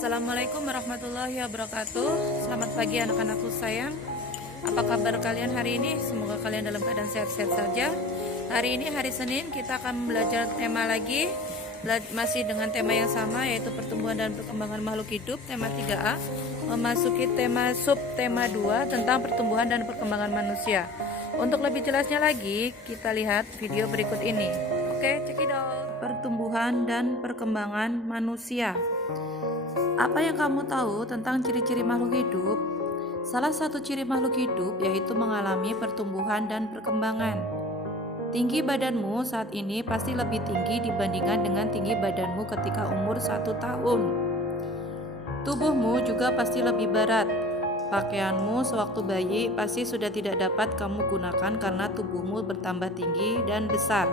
Assalamualaikum warahmatullahi wabarakatuh. Selamat pagi anak-anakku sayang. Apa kabar kalian hari ini? Semoga kalian dalam keadaan sehat-sehat saja. Hari ini hari Senin, kita akan belajar tema lagi, masih dengan tema yang sama, yaitu pertumbuhan dan perkembangan makhluk hidup, tema 3A. Memasuki tema subtema 2 tentang pertumbuhan dan perkembangan manusia. Untuk lebih jelasnya lagi, kita lihat video berikut ini. Oke, cekidot. Pertumbuhan dan perkembangan manusia. Apa yang kamu tahu tentang ciri-ciri makhluk hidup? Salah satu ciri makhluk hidup yaitu mengalami pertumbuhan dan perkembangan. Tinggi badanmu saat ini pasti lebih tinggi dibandingkan dengan tinggi badanmu ketika umur 1 tahun. Tubuhmu juga pasti lebih berat. Pakaianmu sewaktu bayi pasti sudah tidak dapat kamu gunakan karena tubuhmu bertambah tinggi dan besar.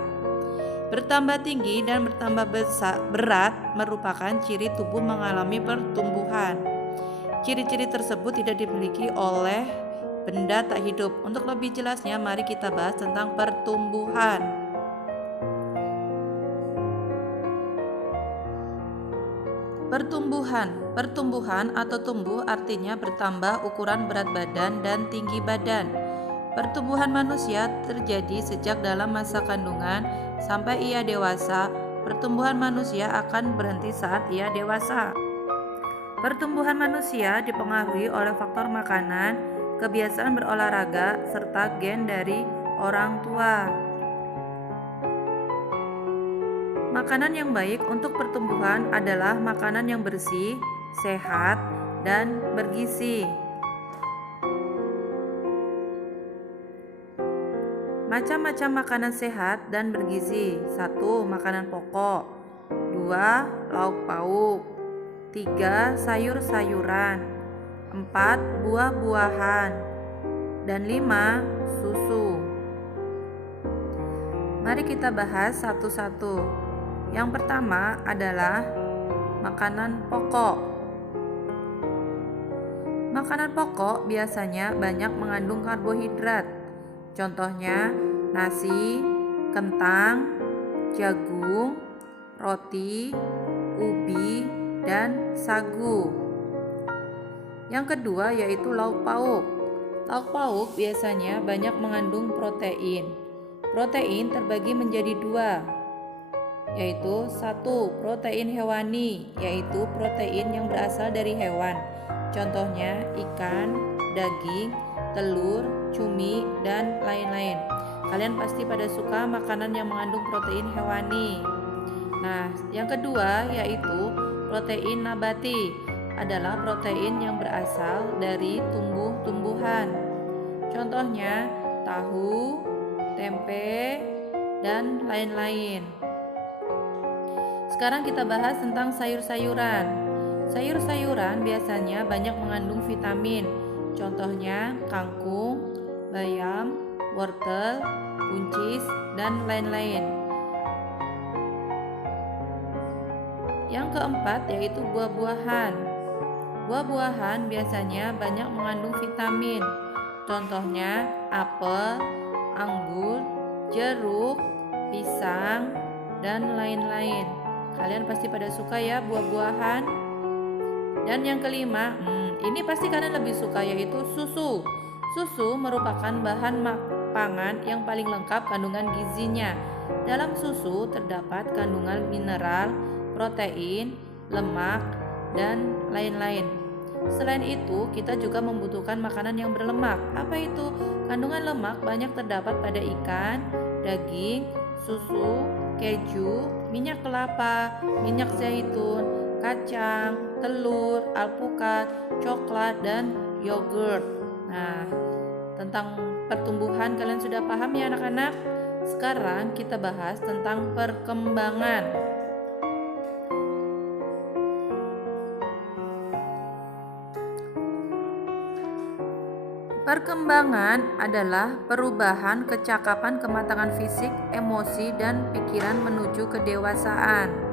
Bertambah tinggi dan bertambah berat merupakan ciri tubuh mengalami pertumbuhan. Ciri-ciri tersebut tidak dimiliki oleh benda tak hidup. Untuk lebih jelasnya, mari kita bahas tentang pertumbuhan. Pertumbuhan atau tumbuh artinya bertambah ukuran berat badan dan tinggi badan. Pertumbuhan manusia terjadi sejak dalam masa kandungan sampai ia dewasa. Pertumbuhan manusia akan berhenti saat ia dewasa. Pertumbuhan manusia dipengaruhi oleh faktor makanan, kebiasaan berolahraga, serta gen dari orang tua. Makanan yang baik untuk pertumbuhan adalah makanan yang bersih, sehat, dan bergizi. Macam-macam makanan sehat dan bergizi. 1. Makanan pokok. 2. Lauk pauk. 3. Sayur-sayuran. 4. Buah-buahan. Dan 5. Susu. Mari kita bahas satu-satu. Yang pertama adalah makanan pokok. Makanan pokok biasanya banyak mengandung karbohidrat. Contohnya nasi, kentang, jagung, roti, ubi, dan sagu. Yang kedua yaitu lauk pauk. Lauk pauk biasanya banyak mengandung protein. Protein terbagi menjadi 2, yaitu 1. Protein hewani, yaitu protein yang berasal dari hewan. Contohnya ikan, daging, telur, cumi, dan lain-lain. Kalian pasti pada suka makanan yang mengandung protein hewani. Nah, yang kedua yaitu protein nabati, adalah protein yang berasal dari tumbuh-tumbuhan. Contohnya tahu, tempe, dan lain-lain. Sekarang kita bahas tentang sayur-sayuran. Sayur-sayuran biasanya banyak mengandung vitamin. Contohnya kangkung, bayam, wortel, buncis, dan lain-lain. Yang keempat yaitu buah-buahan. Buah-buahan biasanya banyak mengandung vitamin. Contohnya apel, anggur, jeruk, pisang, dan lain-lain. Kalian pasti pada suka ya buah-buahan. Dan yang kelima, ini pasti kalian lebih suka, yaitu susu. Susu merupakan bahan pangan yang paling lengkap kandungan gizinya. Dalam susu terdapat kandungan mineral, protein, lemak, dan lain-lain. Selain itu, kita juga membutuhkan makanan yang berlemak. Apa itu? Kandungan lemak banyak terdapat pada ikan, daging, susu, keju, minyak kelapa, minyak zaitun, kacang, telur, alpukat, coklat, dan yogurt. Nah, tentang pertumbuhan kalian sudah paham ya anak-anak? Sekarang kita bahas tentang perkembangan. Perkembangan adalah perubahan kecakapan kematangan fisik, emosi, dan pikiran menuju kedewasaan.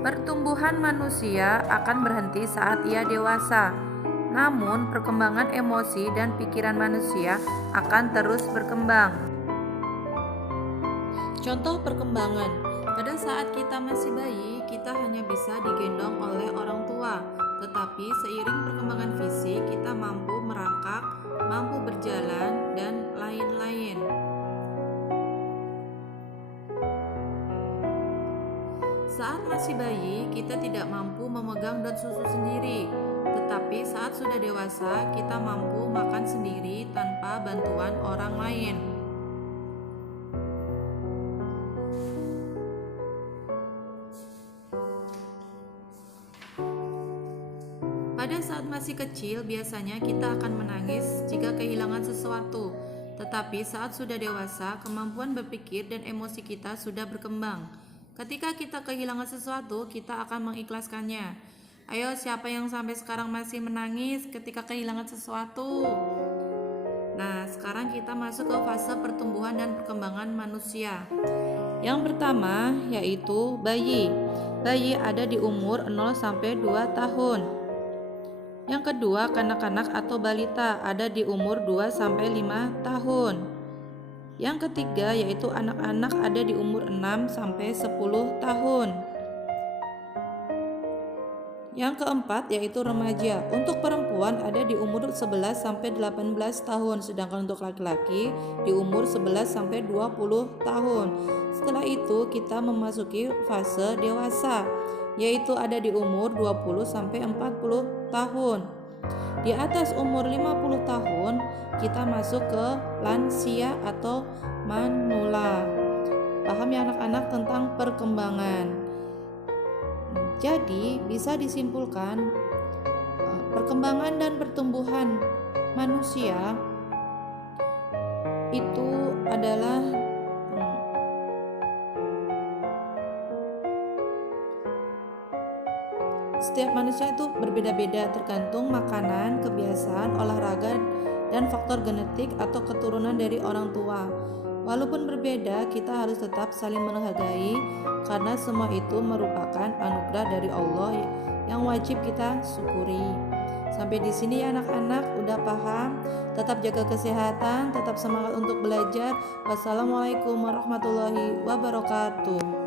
Pertumbuhan manusia akan berhenti saat ia dewasa. Namun, perkembangan emosi dan pikiran manusia akan terus berkembang. Contoh perkembangan: Pada saat kita masih bayi, kita hanya bisa digendong oleh orang tua. Tetapi seiring perkembangan fisik, kita mampu merangkak, mampu berjalan, dan lain-lain. Saat masih bayi, kita tidak mampu memegang dan susu sendiri. Tetapi saat sudah dewasa, kita mampu makan sendiri tanpa bantuan orang lain. Pada saat masih kecil, biasanya kita akan menangis jika kehilangan sesuatu. Tetapi saat sudah dewasa, kemampuan berpikir dan emosi kita sudah berkembang. Ketika kita kehilangan sesuatu, kita akan mengikhlaskannya. Ayo, siapa yang sampai sekarang masih menangis ketika kehilangan sesuatu? Nah, sekarang kita masuk ke fase pertumbuhan dan perkembangan manusia. Yang pertama yaitu bayi. Bayi ada di umur 0 sampai 2 tahun. Yang kedua, kanak-kanak atau balita ada di umur 2 sampai 5 tahun. Yang ketiga yaitu anak-anak ada di umur 6 sampai 10 tahun. Yang keempat yaitu remaja. Untuk perempuan ada di umur 11 sampai 18 tahun, sedangkan untuk laki-laki di umur 11 sampai 20 tahun. Setelah itu kita memasuki fase dewasa, yaitu ada di umur 20 sampai 40 tahun. Di atas umur 50 tahun kita masuk ke lansia atau manula. Paham ya anak-anak tentang perkembangan. Jadi bisa disimpulkan perkembangan dan pertumbuhan manusia itu adalah setiap manusia itu berbeda-beda tergantung makanan, kebiasaan, olahraga, dan faktor genetik atau keturunan dari orang tua. Walaupun berbeda, kita harus tetap saling menghargai karena semua itu merupakan anugerah dari Allah yang wajib kita syukuri. Sampai di sini ya anak-anak, udah paham? Tetap jaga kesehatan, tetap semangat untuk belajar. Wassalamualaikum warahmatullahi wabarakatuh.